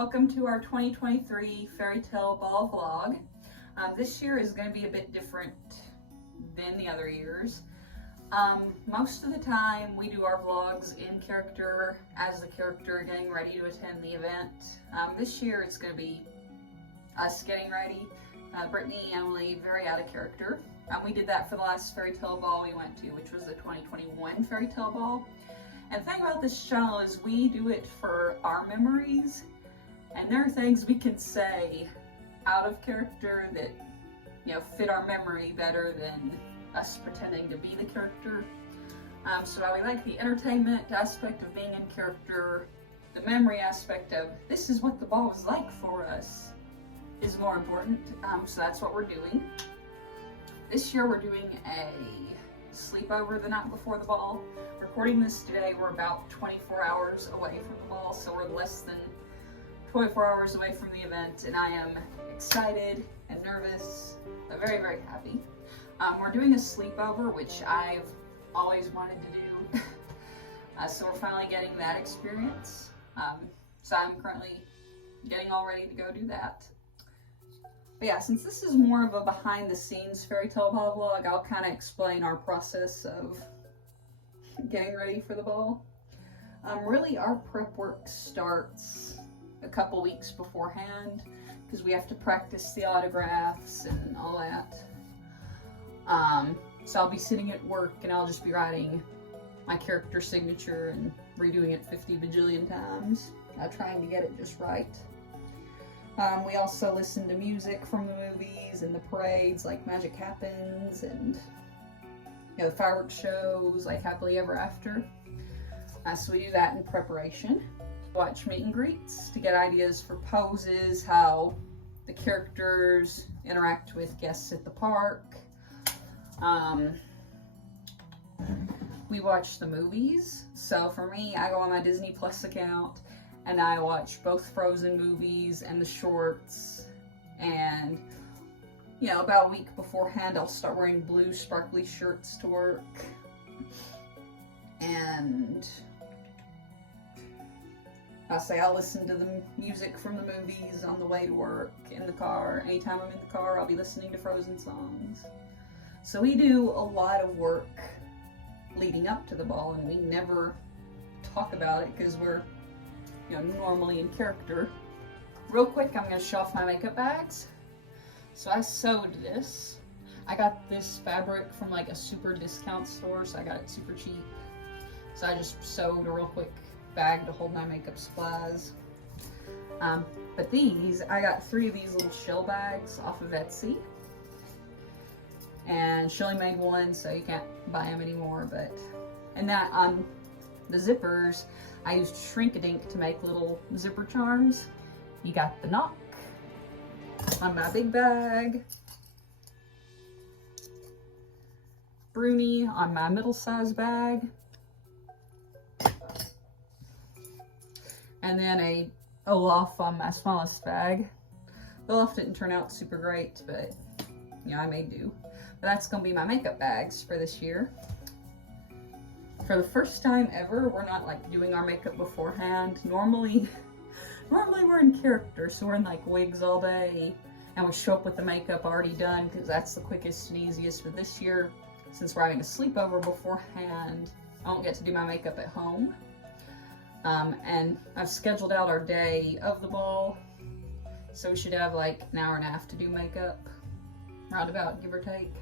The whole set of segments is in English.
Welcome to our 2023 Fairytale Ball vlog. This year is going to be a bit different than the other years. Most of the time we do our vlogs in character as the character getting ready to attend the event. This year it's going to be us getting ready, Brittany, Emily, very out of character. We did that for the last Fairytale Ball we went to, which was the 2021 Fairytale Ball. And the thing about this channel is we do it for our memories, and there are things we can say out of character that, you know, fit our memory better than us pretending to be the character. So we like the entertainment aspect of being in character. The memory aspect of this is what the ball was like for us is more important. So that's what we're doing. This year we're doing a sleepover the night before the ball. Recording this today, we're about 24 hours away from the ball, so we're less than 24 hours away from the event, and I am excited and nervous, but very, very happy. We're doing a sleepover, which I've always wanted to do, so we're finally getting that experience. So I'm currently getting all ready to go do that. But yeah, since this is more of a behind-the-scenes Fairytale Ball vlog, I'll kind of explain our process of getting ready for the ball. Really, our prep work starts a couple weeks beforehand because we have to practice the autographs and all that. So I'll be sitting at work and I'll just be writing my character signature and redoing it 50 bajillion times, trying to get it just right. We also listen to music from the movies and the parades like Magic Happens and, you know, the fireworks shows like Happily Ever After. So we do that in preparation. Watch meet and greets to get ideas for poses, how the characters interact with guests at the park. We watch the movies. So for me, I go on my Disney Plus account and I watch both Frozen movies and the shorts, and you know, about a week beforehand I'll start wearing blue sparkly shirts to work. And I'll listen to the music from the movies on the way to work, in the car. Anytime I'm in the car, I'll be listening to Frozen songs. So we do a lot of work leading up to the ball, and we never talk about it because we're, you know, normally in character. Real quick, I'm going to show off my makeup bags. So I sewed this. I got this fabric from like a super discount store, so I got it super cheap. So I just sewed a real quick bag to hold my makeup supplies. But these, I got 3 of these little shell bags off of Etsy. And she only made one, so you can't buy them anymore. But, and that on the zippers, I used Shrink-a-Dink to make little zipper charms. You got the knock on my big bag, Bruni on my middle-sized bag, and then a Olaf on my smallest bag. The Olaf didn't turn out super great, but you know, I may do. But that's gonna be my makeup bags for this year. For the first time ever, we're not like doing our makeup beforehand. Normally we're in character, so we're in like wigs all day, and we show up with the makeup already done because that's the quickest and easiest. But this year, since we're having a sleepover beforehand, I won't get to do my makeup at home. And I've scheduled out our day of the ball, so we should have like an hour and a half to do makeup, roundabout, give or take.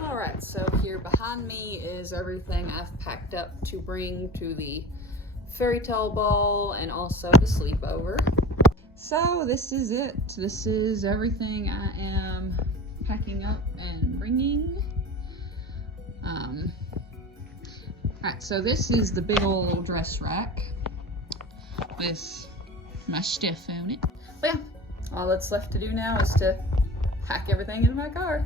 Alright, so here behind me is everything I've packed up to bring to the Fairytale Ball and also the sleepover. So this is it. This is everything I am packing up and bringing. Alright, so this is the big old dress rack with my stuff on it. But yeah, all that's left to do now is to pack everything into my car.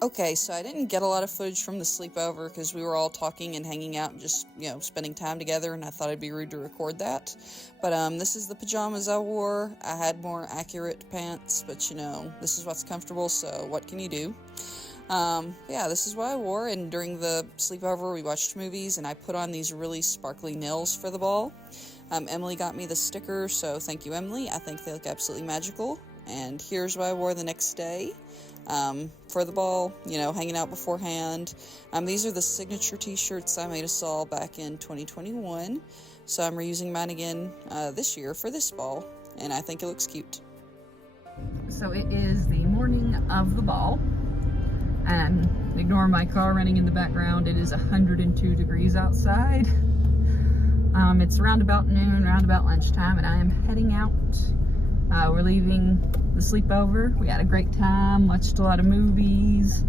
Okay, so I didn't get a lot of footage from the sleepover because we were all talking and hanging out and just, you know, spending time together, and I thought it'd be rude to record that. But this is the pajamas I wore. I had more accurate pants, but you know, this is what's comfortable, so what can you do? Yeah, this is what I wore, and during the sleepover we watched movies, and I put on these really sparkly nails for the ball. Emily got me the stickers, so thank you, Emily. I think they look absolutely magical. And here's what I wore the next day for the ball, hanging out beforehand. These are the signature t-shirts I made us all back in 2021, so I'm reusing mine again this year for this ball, and I think it looks cute. So it is the morning of the ball, and ignore my car running in the background. It is 102 degrees outside. It's around about noon, around about lunchtime, and I am heading out. We're leaving the sleepover. We had a great time, watched a lot of movies,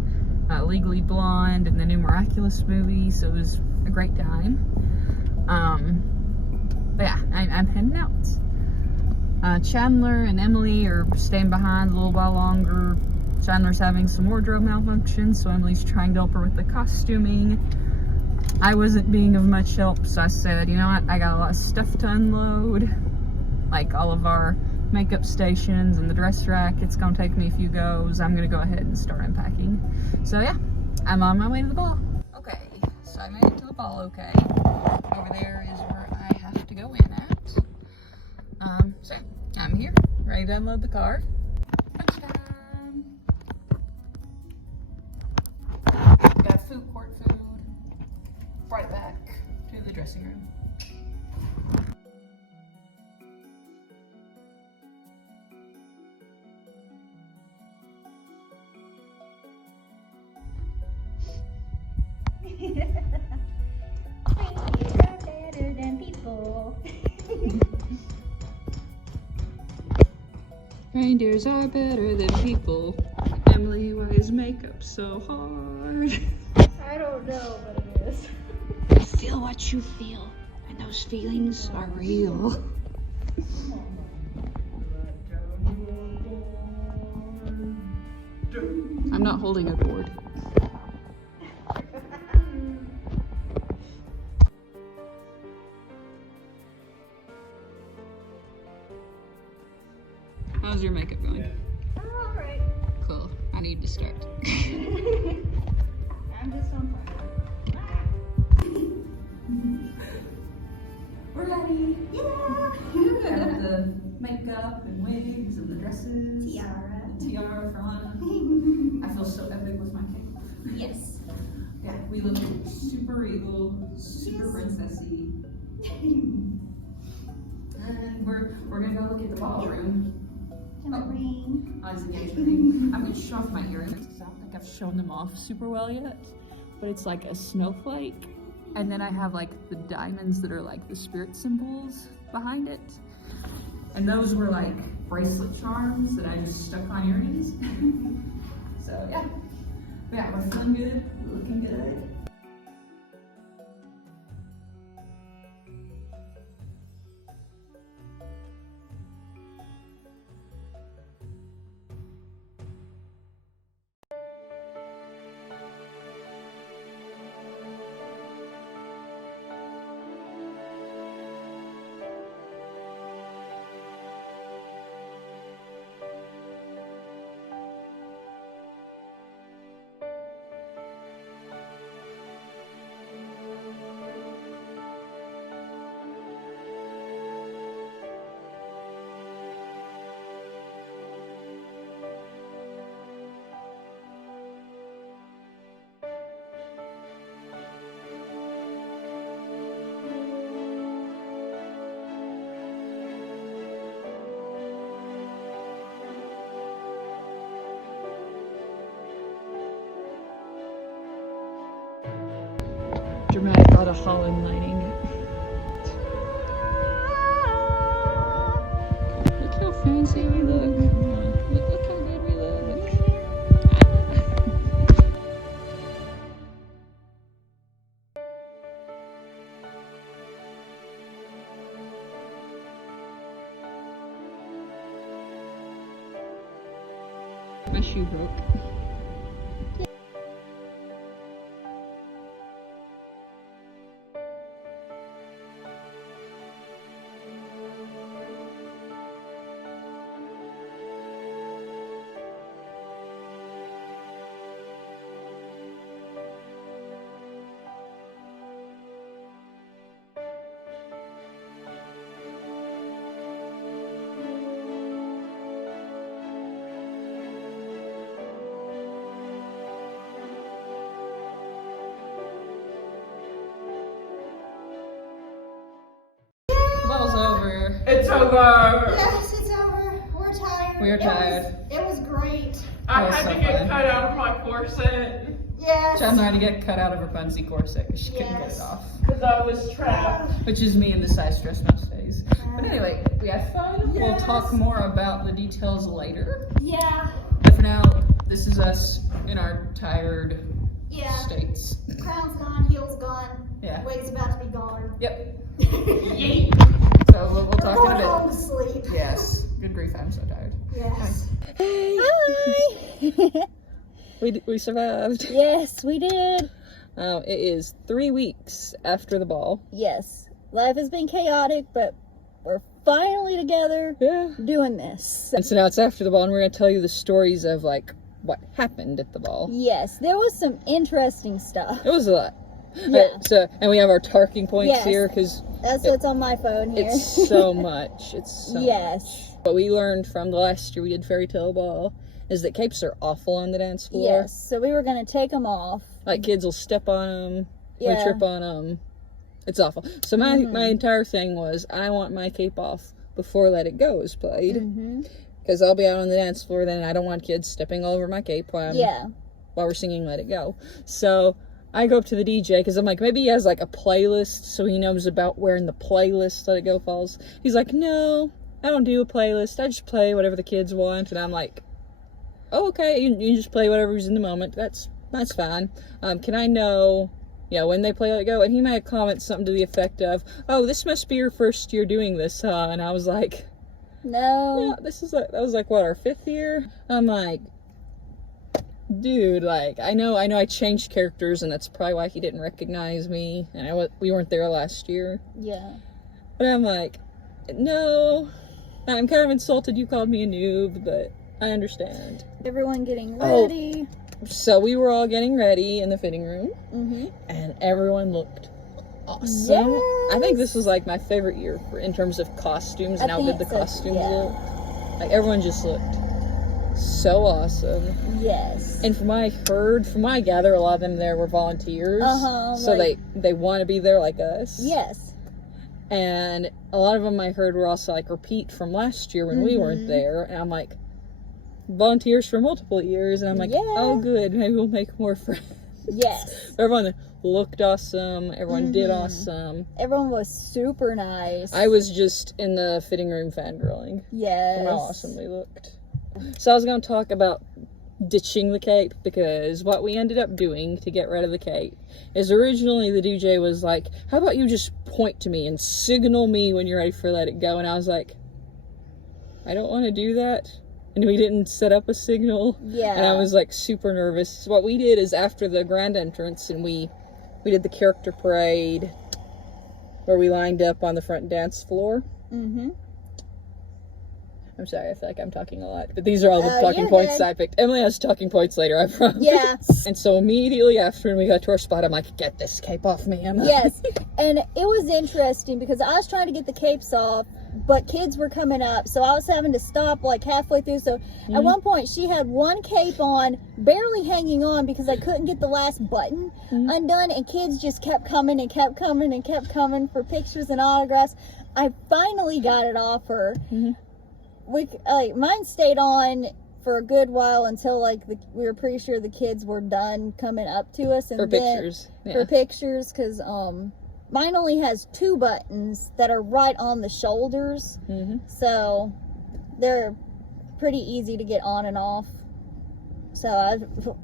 Legally Blonde and the new Miraculous movie, so it was a great time. But yeah, I'm heading out. Chandler and Emily are staying behind a little while longer. Chandler's having some wardrobe malfunction, so Emily's trying to help her with the costuming. I wasn't being of much help, so I said, you know what, I got a lot of stuff to unload, like all of our makeup stations and the dress rack. It's gonna take me a few goes. I'm gonna go ahead and start unpacking. So yeah, I'm on my way to the ball. Okay, so I made it to the ball okay. Over there is where I have to go in at. So I'm here, ready to unload the car. Lunchtime. Got court food. Brought it back to the dressing room. Better than people. Reindeers are better than people. Emily, why is makeup so hard? I don't know what it is. You feel what you feel, and those feelings are real. I'm not holding a board. How's your makeup going? All right. Cool. I need to start. I'm just on fire. We're ready. Yeah. I have the makeup and wigs and the dresses. Tiara. Tiara for Lana. I feel so epic with my makeup. Yes. Yeah, we look super regal, super princessy. And we're gonna go look at the ballroom. And the ring. On the engagement ring. I'm gonna show off my earrings because I don't think I've shown them off super well yet. But it's like a snowflake, and then I have like the diamonds that are like the spirit symbols behind it. And those were like bracelet charms that I just stuck on earrings. So yeah. But yeah, we're feeling good, we're looking good. Dramatic thought of Holland lighting. Look how fancy we look. Look how good we look. My shoe broke. It's over. Yes, it's over. We're tired. We are tired. It was great. I was had so to get fun. cut out of my corset Yes. Chandler had to get cut out of her bunsy corset because she couldn't get Yes. it off. because I was trapped. Which is me in the size dress most days. But anyway, we had fun. We'll Yes. talk more about the details later. Yeah. But for now, this is us in our tired Yeah. states. Crown's gone, heel's gone. Yeah. Wig's about to be gone. Yep. Yeet. So we'll We're talk in going a bit. home to sleep. Yes. Good grief, I'm so tired. Yes. Hi. We survived. Yes, we did. It is 3 weeks after the ball. Yes. Life has been chaotic, but we're finally together Yeah. doing this. And so now it's after the ball, and we're going to tell you the stories of, like, what happened at the ball. Yes, there was some interesting stuff. It was a lot. Yeah. And we have our talking points Yes. here, because That's what's on my phone here. it's so much. It's so Yes. much. What we learned from the last year we did Fairytale Ball is that capes are awful on the dance floor. Yes, so we were going to take them off. Like, kids will step on them, Yeah. we trip on them. It's awful. So my entire thing was, I want my cape off before Let It Go is played. Mm-hmm. Because I'll be out on the dance floor then, and I don't want kids stepping all over my cape while we're singing Let It Go. So I go up to the DJ, because I'm like, maybe he has like a playlist, so he knows about where in the playlist Let It Go falls. He's like, no, I don't do a playlist. I just play whatever the kids want. And I'm like, oh, okay, you just play whatever's in the moment. That's fine. Can I know, when they play Let It Go? And he made a comment, something to the effect of, oh, this must be your first year doing this, huh? And I was like, No. yeah, that was like, what, our 5th year? I'm like, dude, like, I know I changed characters, and that's probably why he didn't recognize me, and we weren't there last year. Yeah. But I'm like, no, I'm kind of insulted you called me a noob, but I understand. Everyone getting Oh. ready. So we were all getting ready in the fitting room, Mm-hmm. and everyone looked awesome. Yes. I think this was like my favorite year in terms of costumes and I how good think the so, costumes yeah. looked. Like, everyone just looked so awesome. Yes. And from what I gather, a lot of them there were volunteers. Uh-huh, So like- they want to be there like us. Yes. And a lot of them I heard were also like repeat from last year when we weren't there. And I'm like, volunteers for multiple years. And I'm like, Yeah. oh, good. Maybe we'll make more friends. Yes. Everyone looked awesome. Everyone did awesome. Everyone was super nice. I was just in the fitting room fangirling. Yes. From how awesome we looked. So I was going to talk about ditching the cape, because what we ended up doing to get rid of the cape is originally the DJ was like, how about you just point to me and signal me when you're ready for Let It Go? And I was like, I don't want to do that. And we didn't set up a signal. Yeah. And I was like super nervous. So what we did is after the grand entrance, and we did the character parade where we lined up on the front dance floor. Mm-hmm. I'm sorry, I feel like I'm talking a lot, but these are all the talking you're points good. I picked. Emily has talking points later, I promise. Yeah. And so immediately after, when we got to our spot, I'm like, get this cape off me, Emma. Yes. And it was interesting because I was trying to get the capes off, but kids were coming up, so I was having to stop like halfway through. So at one point, she had one cape on, barely hanging on because I couldn't get the last button undone, and kids just kept coming and kept coming and kept coming for pictures and autographs. I finally got it off her. Mine stayed on for a good while until we were pretty sure the kids were done coming up to us, and For then pictures. Yeah. for pictures, because mine only has 2 buttons that are right on the shoulders, so they're pretty easy to get on and off. So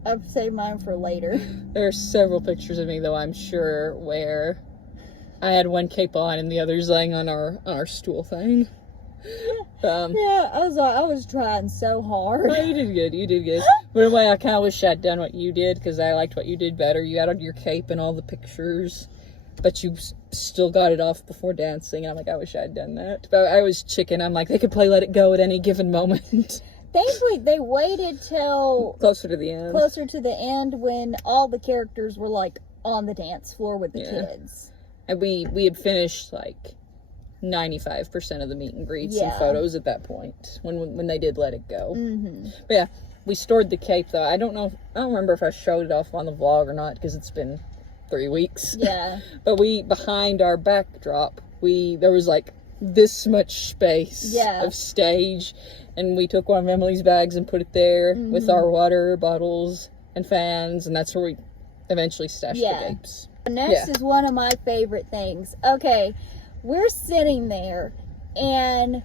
I've saved mine for later. There are several pictures of me, though, I'm sure, where I had one cape on and the other's laying on our stool thing. Yeah, I was trying so hard. Oh, you did good. But in a way, I kind of wish I'd done what you did, because I liked what you did better. You added your cape and all the pictures, but you still got it off before dancing, and I'm like, I wish I'd done that. But I was chicken. I'm like, they could play Let It Go at any given moment. Thankfully, they waited till Closer to the end. closer to the end when all the characters were like on the dance floor with the kids. And we had finished like 95% of the meet and greets and Yeah. photos at that point when they did Let It Go. Mm-hmm. But yeah, we stored the cape, though. I don't remember if I showed it off on the vlog or not, because it's been 3 weeks. Yeah. But behind our backdrop, there was like this much space Yeah. of stage, and we took one of Emily's bags and put it there with our water bottles and fans, and that's where we eventually stashed the capes. Next is one of my favorite things. Okay, we're sitting there, and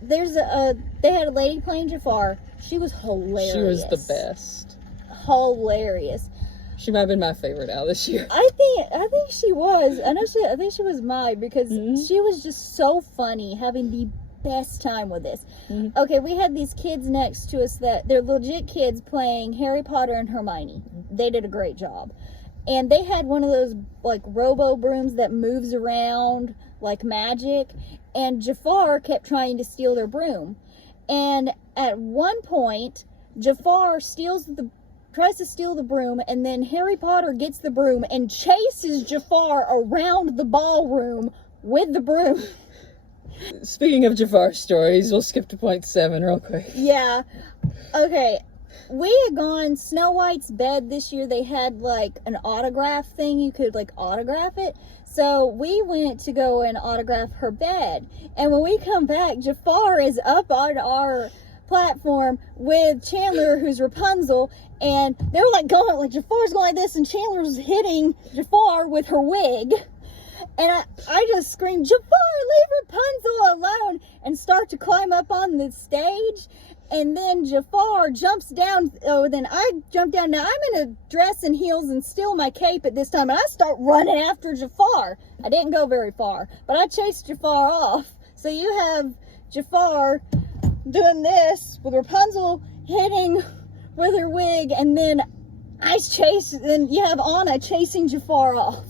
they had a lady playing Jafar. She was hilarious. She was the best. Hilarious. She might have been my favorite out this year. I think she was. I think she was mine because she was just so funny, having the best time with this. Okay, we had these kids next to us that they're legit kids playing Harry Potter and Hermione. They did a great job. And they had one of those like robo brooms that moves around like magic, and Jafar kept trying to steal their broom. And at one point, Jafar tries to steal the broom, and then Harry Potter gets the broom and chases Jafar around the ballroom with the broom. Speaking of Jafar stories, we'll skip to point 7 real quick. Yeah. Okay. We had gone Snow White's bed this year. They had like an autograph thing. You could like autograph it. So we went to go and autograph her bed. And when we come back, Jafar is up on our platform with Chandler, who's Rapunzel, and they were like going, like Jafar's going like this, and Chandler's hitting Jafar with her wig. And I just screamed, Jafar, leave Rapunzel alone, and start to climb up on the stage. And then Jafar jumps down. Oh, then I jump down. Now I'm in a dress and heels and still my cape at this time. And I start running after Jafar. I didn't go very far, but I chased Jafar off. So you have Jafar doing this with Rapunzel hitting with her wig. And then then you have Anna chasing Jafar off.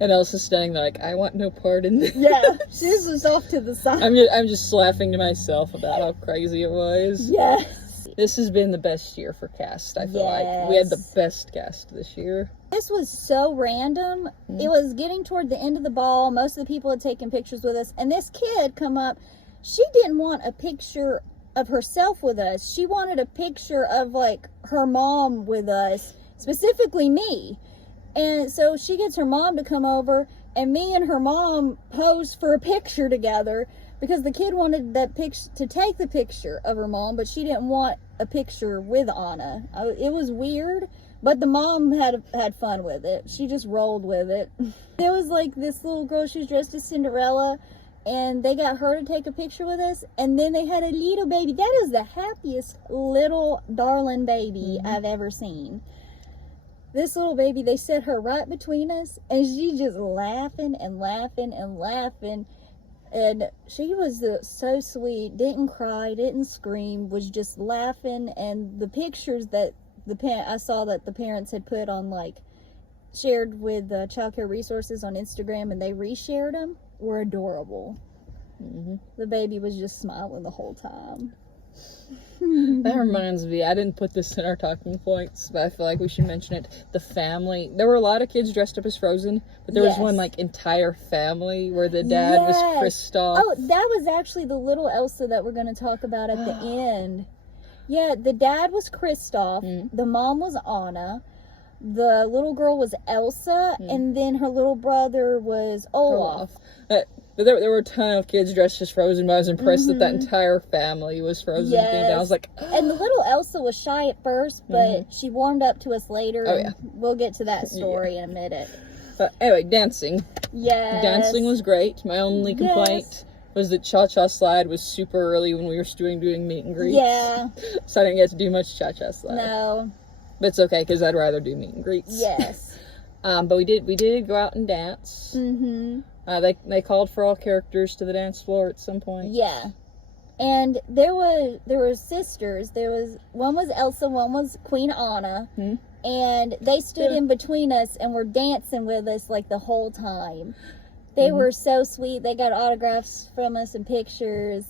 And Elsa's standing there like, I want no part in this. Yeah, she's just off to the side. I'm just laughing to myself about how crazy it was. Yes. This has been the best year for cast, I feel like. We had the best cast this year. This was so random. It was getting toward the end of the ball. Most of the people had taken pictures with us. And this kid come up. She didn't want a picture of herself with us. She wanted a picture of, like, her mom with us. Specifically me. And so she gets her mom to come over, and me and her mom pose for a picture together because the kid wanted to take the picture of her mom, but she didn't want a picture with Anna. It was weird, but the mom had fun with it. She just rolled with it. There was like this little girl, she was dressed as Cinderella, and they got her to take a picture with us, and then they had a little baby. That is the happiest little darling baby I've ever seen. This little baby, they set her right between us, and she just laughing and laughing and laughing. And she was so sweet, didn't cry, didn't scream, was just laughing. And the pictures that I saw that the parents had put on, like, shared with Childcare Resources on Instagram, and they reshared them, were adorable. The baby was just smiling the whole time. That reminds me, I didn't put this in our talking points, but I feel like we should mention it. The family. There were a lot of kids dressed up as Frozen, but there was one, like, entire family where the dad was Kristoff. Oh, that was actually the little Elsa that we're going to talk about at the end. Yeah, the dad was Kristoff. The mom was Anna. The little girl was Elsa, and then her little brother was Olaf. There were a ton of kids dressed as Frozen, but I was impressed that entire family was Frozen themed. I was like, and the little Elsa was shy at first, but she warmed up to us later. Oh, yeah. We'll get to that story in a minute. Anyway, dancing. Yes. Dancing was great. My only complaint was that Cha-Cha Slide was super early when we were doing meet and greets. Yeah. So I didn't get to do much Cha-Cha Slide. No. But it's okay, because I'd rather do meet and greets. Yes. But we did go out and dance. They called for all characters to the dance floor at some point. Yeah. And there were sisters. One was Elsa, one was Queen Anna. And they stood in between us and were dancing with us like the whole time. They were so sweet. They got autographs from us and pictures.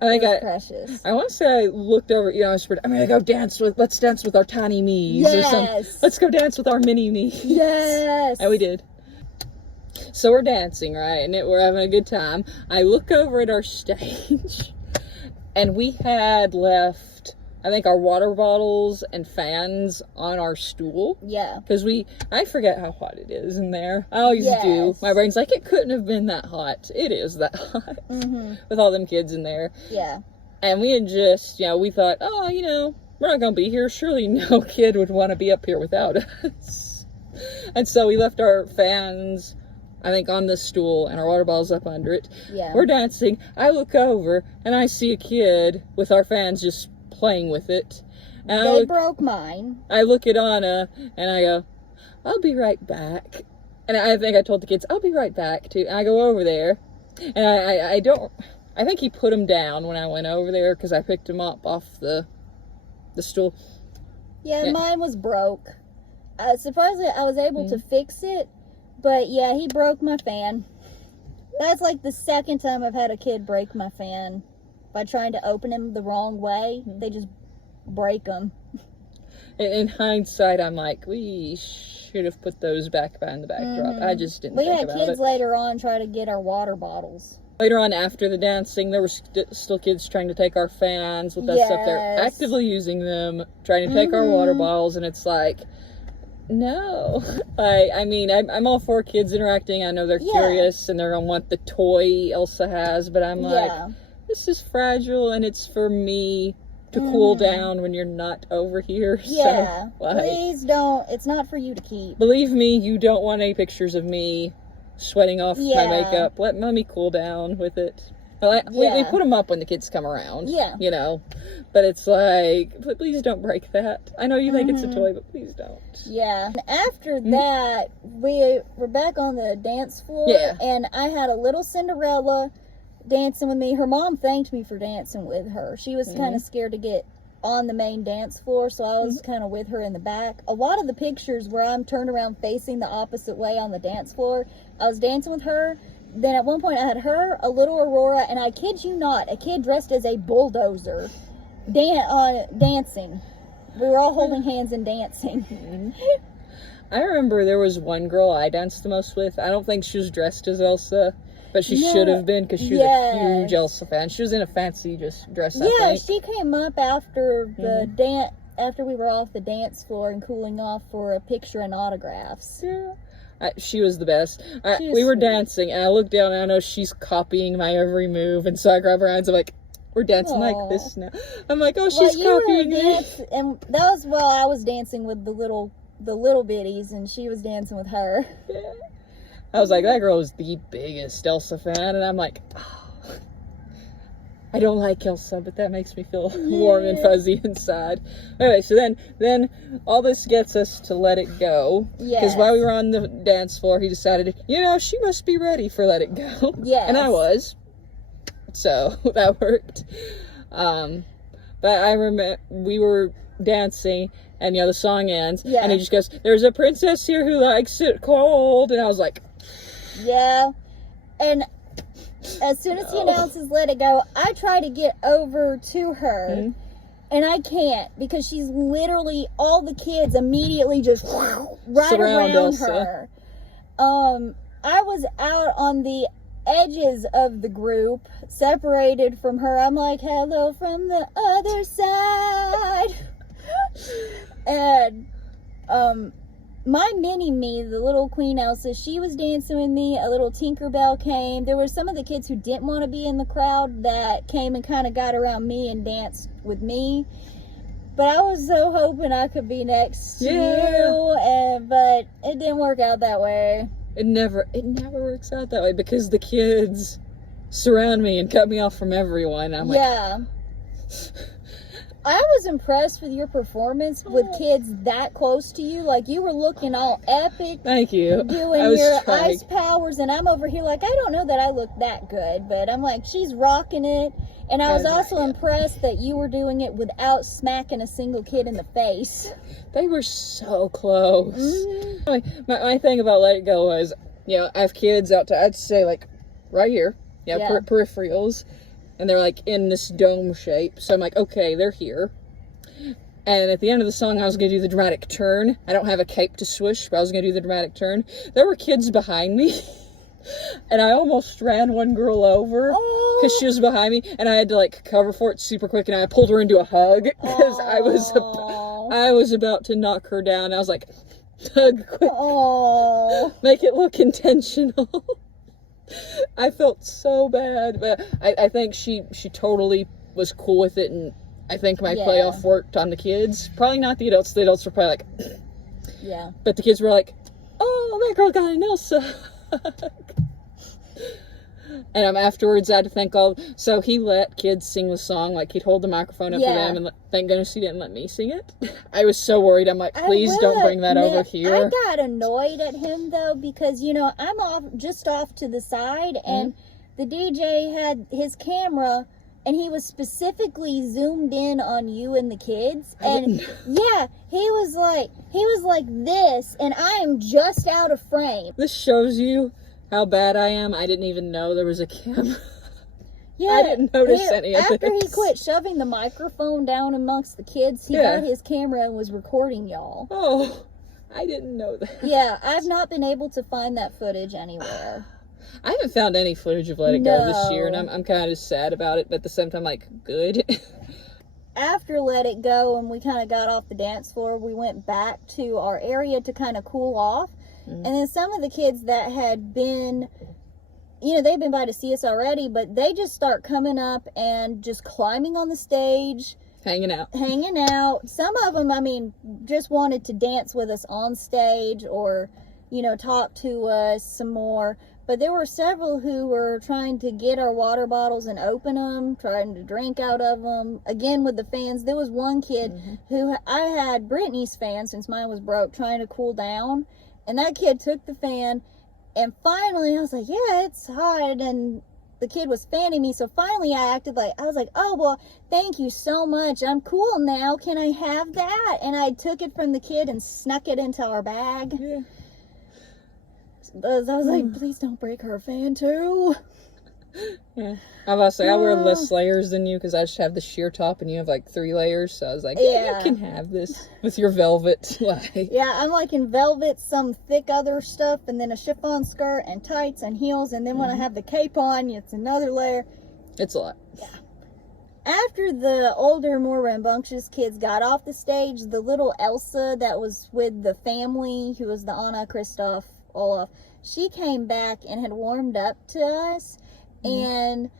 Precious. I want to say I looked over, I whispered, I'm going to go let's dance with our tiny me's. Yes. Or something. Let's go dance with our mini me's. Yes. And we did. So we're dancing, right? And we're having a good time. I look over at our stage, and we had left I think, our water bottles and fans on our stool. Yeah. Because I forget how hot it is in there. I always do. My brain's like, it couldn't have been that hot. It is that hot. With all them kids in there. Yeah. And we had just, we thought, we're not going to be here. Surely no kid would want to be up here without us. And so we left our fans, I think, on the stool and our water bottles up under it. Yeah. We're dancing. I look over and I see a kid with our fans just playing with it. And They broke mine. I look at Anna and I go, I'll be right back. And I think I told the kids, I'll be right back too. And I go over there and I think he put him down when I went over there because I picked him up off the stool. Yeah, mine was broke. Surprisingly, I was able to fix it, but yeah, he broke my fan. That's like the second time I've had a kid break my fan by trying to open him the wrong way. They just break them. In hindsight, I'm like, we should have put those back behind the backdrop. I just didn't think about it. We had kids later on try to get our water bottles. Later on, after the dancing, there were still kids trying to take our fans with us up there, actively using them, trying to take our water bottles, and it's like, no. I mean, I'm all for kids interacting. I know they're curious, and they're going to want the toy Elsa has, but I'm like, this is fragile, and it's for me to cool down when you're not over here. Yeah, so, please don't. It's not for you to keep. Believe me, you don't want any pictures of me sweating off my makeup. Let mommy cool down with it. Well, we put them up when the kids come around. Yeah. But it's like, please don't break that. I know you think it's a toy, but please don't. Yeah. And after that, we were back on the dance floor. Yeah. And I had a little Cinderella dancing with me. Her mom thanked me for dancing with her. She was kind of scared to get on the main dance floor, so I was kind of with her in the back. A lot of the pictures where I'm turned around facing the opposite way on the dance floor, I was dancing with her. Then at one point I had her, a little Aurora, and I kid you not, a kid dressed as a bulldozer dancing. We were all holding hands and dancing. I remember there was one girl I danced the most with. I don't think she was dressed as Elsa, but she should have been because she was a huge Elsa fan. She was in a fancy dress, I think. She came up after the after we were off the dance floor and cooling off for a picture and autographs. Yeah. She was the best. We were dancing, and I looked down, and I know she's copying my every move, and so I grab her hands. I'm like, we're dancing like this now. I'm like, oh, she's copying me. And that was while I was dancing with the little bitties, and she was dancing with her. Yeah. I was like, that girl is the biggest Elsa fan, and I'm like, oh, I don't like Elsa, but that makes me feel warm and fuzzy inside. Anyway, so then all this gets us to Let It Go. Yeah. Because while we were on the dance floor, he decided, she must be ready for Let It Go. Yeah. And I was. So that worked. But I remember we were dancing, and the song ends, and he just goes, "There's a princess here who likes it cold," and I was like, yeah. And as soon as he announces Let It Go, I try to get over to her, and I can't, because she's literally, all the kids immediately just right around her. I was out on the edges of the group, separated from her. I'm like, hello from the other side. And my mini-me, the little Queen Elsa, she was dancing with me. A little Tinkerbell came. There were some of the kids who didn't want to be in the crowd that came and kind of got around me and danced with me. But I was so hoping I could be next to you, but it didn't work out that way. It never works out that way, because the kids surround me and cut me off from everyone. I'm like, I was impressed with your performance with kids that close to you. Like, you were looking all epic. Thank you. Doing your ice powers, and I'm over here like, I don't know that I look that good, but I'm like, she's rocking it. And I was also impressed that you were doing it without smacking a single kid in the face. They were so close. My thing about Let It Go was, I have kids out to, I'd say, like, right here. Peripherals. And they're, like, in this dome shape. So I'm like, okay, they're here. And at the end of the song, I was going to do the dramatic turn. I don't have a cape to swoosh, but I was going to do the dramatic turn. There were kids behind me. And I almost ran one girl over because she was behind me, and I had to like cover for it super quick, and I pulled her into a hug because I was about to knock her down. I was like, hug quick. Make it look intentional. I felt so bad, but I think she totally was cool with it, and I think my playoff worked on the kids. Probably not the adults. The adults were probably like, yeah. But the kids were like, oh, that girl got an Elsa. And afterwards I had to thank so he let kids sing the song, like he'd hold the microphone up to them, and thank goodness he didn't let me sing it. I was so worried. I'm like, please don't bring that over here. I got annoyed at him though, because I'm off to the side, and the DJ had his camera, and he was specifically zoomed in on you and the kids, and he was like this, and I am just out of frame. This shows you how bad I am. I didn't even know there was a camera. Yeah, I didn't notice any of this. After he quit shoving the microphone down amongst the kids, he got his camera and was recording y'all. Oh, I didn't know that. Yeah, I've not been able to find that footage anywhere. I haven't found any footage of Let It Go this year, and I'm kind of sad about it, but at the same time, like, good. After Let It Go, and we kind of got off the dance floor, we went back to our area to kind of cool off. And then some of the kids that had been, they've been by to see us already, but they just start coming up and just climbing on the stage. Hanging out. Some of them, just wanted to dance with us on stage or, talk to us some more. But there were several who were trying to get our water bottles and open them, trying to drink out of them. Again, with the fans, there was one kid who I had Brittany's fan, since mine was broke, trying to cool down. And that kid took the fan, and finally I was like, yeah, it's hot, and the kid was fanning me, so finally I was like, oh, well, thank you so much, I'm cool now, can I have that? And I took it from the kid and snuck it into our bag. Yeah. I was like, please don't break her fan too. Yeah. I was about to say, I wear less layers than you because I just have the sheer top and you have like 3 layers. So I was like, yeah, you can have this with your velvet. Yeah, I'm like in velvet, some thick other stuff, and then a chiffon skirt and tights and heels. And then when I have the cape on, it's another layer. It's a lot. Yeah. After the older, more rambunctious kids got off the stage, the little Elsa that was with the family, who was the Anna, Kristoff, Olaf, she came back and had warmed up to us. And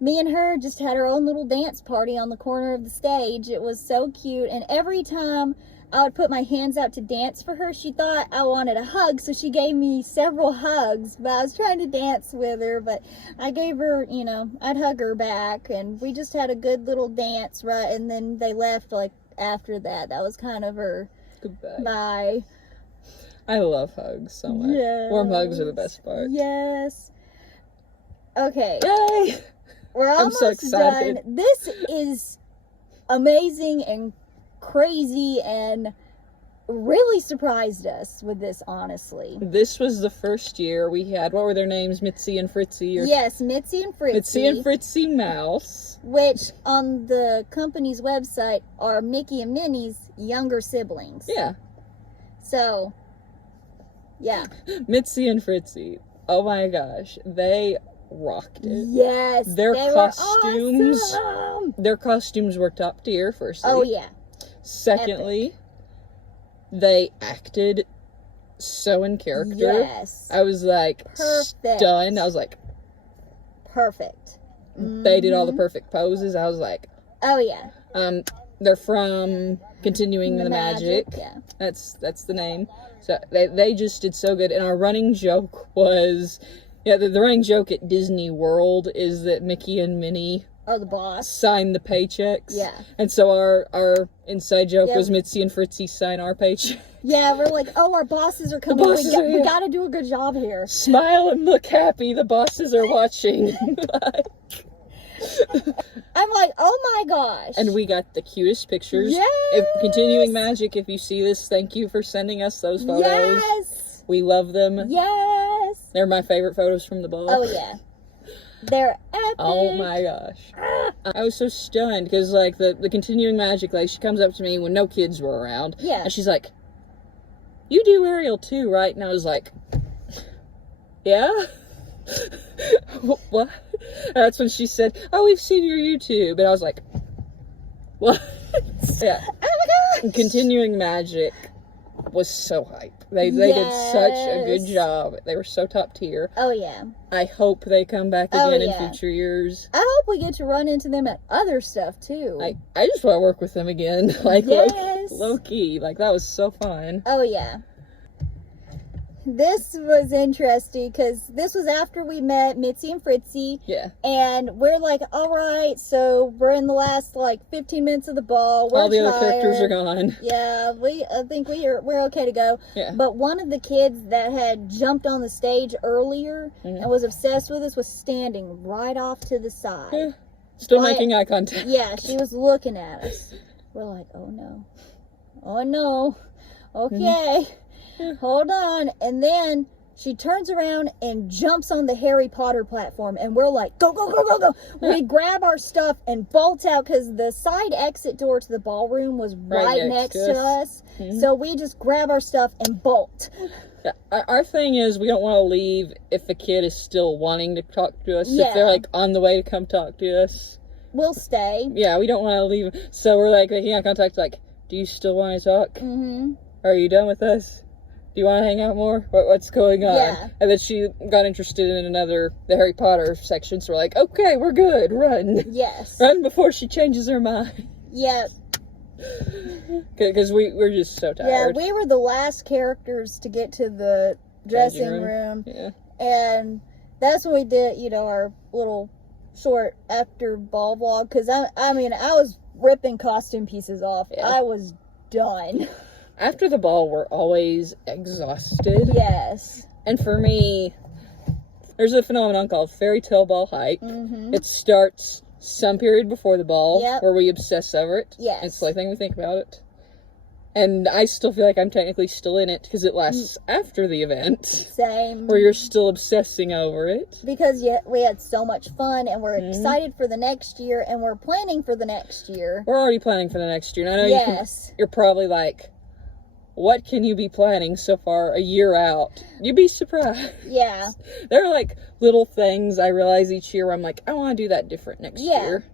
me and her just had our own little dance party on the corner of the stage. It was so cute. And every time I would put my hands out to dance for her, she thought I wanted a hug, so she gave me several hugs. But I was trying to dance with her, but I gave her, I'd hug her back, and we just had a good little dance, right? And then they left, like, after that. That was kind of her goodbye. Bye. I love hugs so much. Yes. Warm hugs are the best part. Yes. Okay. Yay! We're almost so excited. done. This is amazing and crazy and really surprised us with this, honestly. This was the first year we had, what were their names? Mitzi and Fritzy? Yes, Mitzi and Fritzy. Mitzi and Fritzy Mouse. Which, on the company's website, are Mickey and Minnie's younger siblings. Yeah. So, yeah. Mitzi and Fritzy. Oh my gosh. They rocked it. Yes. Their costumes. Awesome. Their costumes were top tier, firstly. Oh, yeah. Secondly, they acted so in character. Yes. I was like stunned. I was like, perfect. They did all the perfect poses. I was like, oh yeah. They're from Continuing the Magic. Yeah. That's the name. So they just did so good. And our running joke was, the running joke at Disney World is that Mickey and Minnie the boss sign the paychecks. Yeah. And so our inside joke was Mitzi and Fritzy sign our paycheck. Yeah, we're like, oh, our bosses are coming. We got to do a good job here. Smile and look happy. The bosses are watching. I'm like, oh my gosh. And we got the cutest pictures. Yes. Continuing Magic, if you see this, thank you for sending us those photos. Yes. We love them. Yes. They're my favorite photos from the ball. Oh, yeah. They're epic. Oh my gosh. I was so stunned because, like, the Continuing Magic, like, she comes up to me when no kids were around. Yeah. And she's like, you do Ariel too, right? And I was like, yeah? What? That's when she said, "Oh, we've seen your YouTube," and I was like, "What?" Yeah. Oh my gosh! Continuing Magic was so hype. They did such a good Yes. job. They were so top tier. Oh yeah. I hope they come back Oh, again yeah. in future years. I hope we get to run into them at other stuff too. I just want to work with them again. Like Yes. low key. Like that was so fun. Oh yeah. This was interesting because this was after we met Mitzi and Fritzy, Yeah. and we're like, all right, so we're in the last like 15 minutes of the ball. We're All the other tired. characters are gone. Yeah, I think we're okay to go. Yeah. But one of the kids that had jumped on the stage earlier and was obsessed with us was standing right off to the side. Yeah. Still Why- making eye contact. Yeah, she was looking at us. We're like, oh no. Oh no. Okay. Hold on. And then she turns around and jumps on the Harry Potter platform. And we're like, go, go, go, go, go. We grab our stuff and bolt out because the side exit door to the ballroom was right next to us. So we just grab our stuff and bolt. Yeah, our thing is we don't want to leave if the kid is still wanting to talk to us. Yeah. If they're like on the way to come talk to us. We'll stay. Yeah, we don't want to leave. So we're like making eye contact like, do you still want to talk? Mm-hmm. Are you done with us? Do you want to hang out more? What's going on? Yeah. And then she got interested in the Harry Potter section, so we're like, okay, we're good, run. Yes. Run before she changes her mind. Yeah. Because we're just so Yeah, tired. we were the last characters to get to the dressing room. Yeah. And that's when we did, our little short after ball vlog. Because, I was ripping costume pieces off. Yeah. I was done. After the ball, we're always exhausted. Yes. And for me, there's a phenomenon called Fairytale Ball hype. Mm-hmm. It starts some period before the ball, Yep. where we obsess over it. Yes. It's the only thing we think about it. And I still feel like I'm technically still in it, because it lasts after the event, Same. where you're still obsessing over it. Because we had so much fun, and we're excited for the next year, and we're planning for the next year. We're already planning for the next year, and I know Yes. you're probably like, what can you be planning so far a year out? You'd be surprised. Yeah. There are like little things I realize each year where I'm like, I want to do that different next year.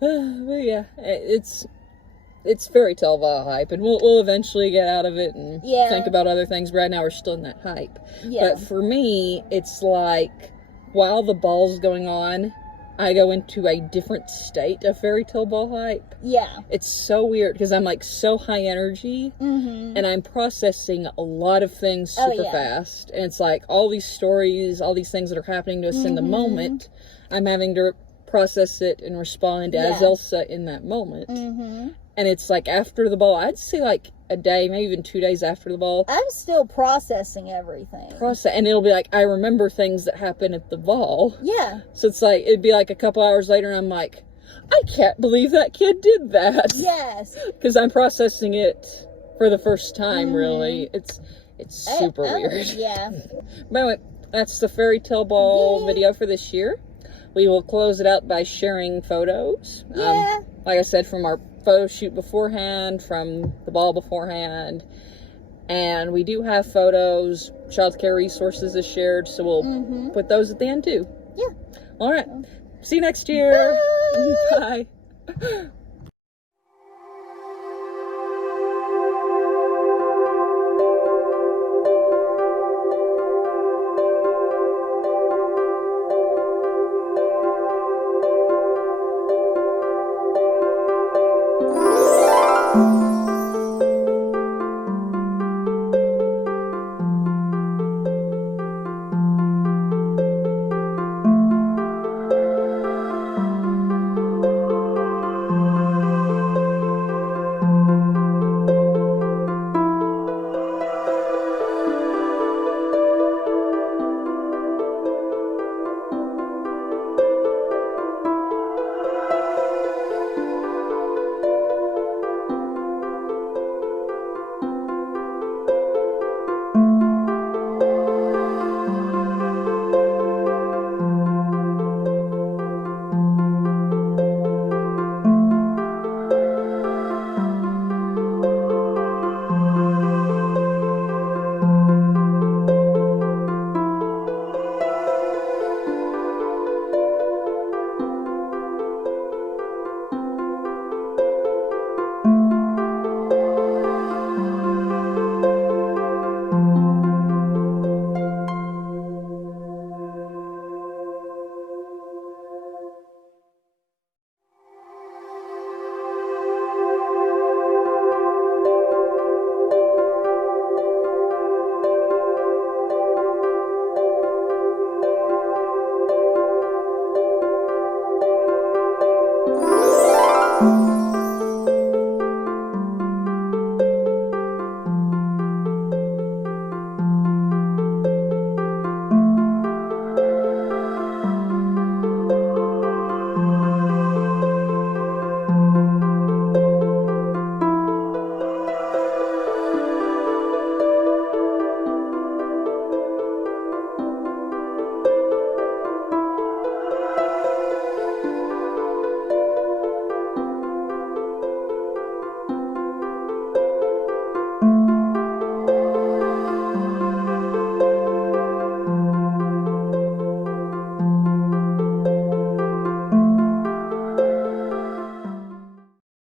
But yeah, it's Fairytale Ball hype, and we'll eventually get out of it and think about other things. But right now we're still in that hype. Yeah. But for me, it's like while the ball's going on, I go into a different state of Fairytale Ball hype. Yeah. It's so weird because I'm like so high energy, and I'm processing a lot of things super fast. And it's like all these stories, all these things that are happening to us in the moment, I'm having to process it and respond as Elsa in that moment. And it's like after the ball, I'd say like a day, maybe even 2 days after the ball. I'm still processing everything. And it'll be like, I remember things that happened at the ball. Yeah. So it's like, it'd be like a couple hours later, and I'm like, I can't believe that kid did that. Yes. Because I'm processing it for the first time, really. It's super weird. Yeah. But anyway, that's the Fairytale Ball video for this year. We will close it out by sharing photos. Yeah. Like I said, from our photo shoot beforehand, from the ball beforehand. And we do have photos. Childcare Resources is shared, so we'll put those at the end too. Yeah. All right. See you next year. Bye. Bye.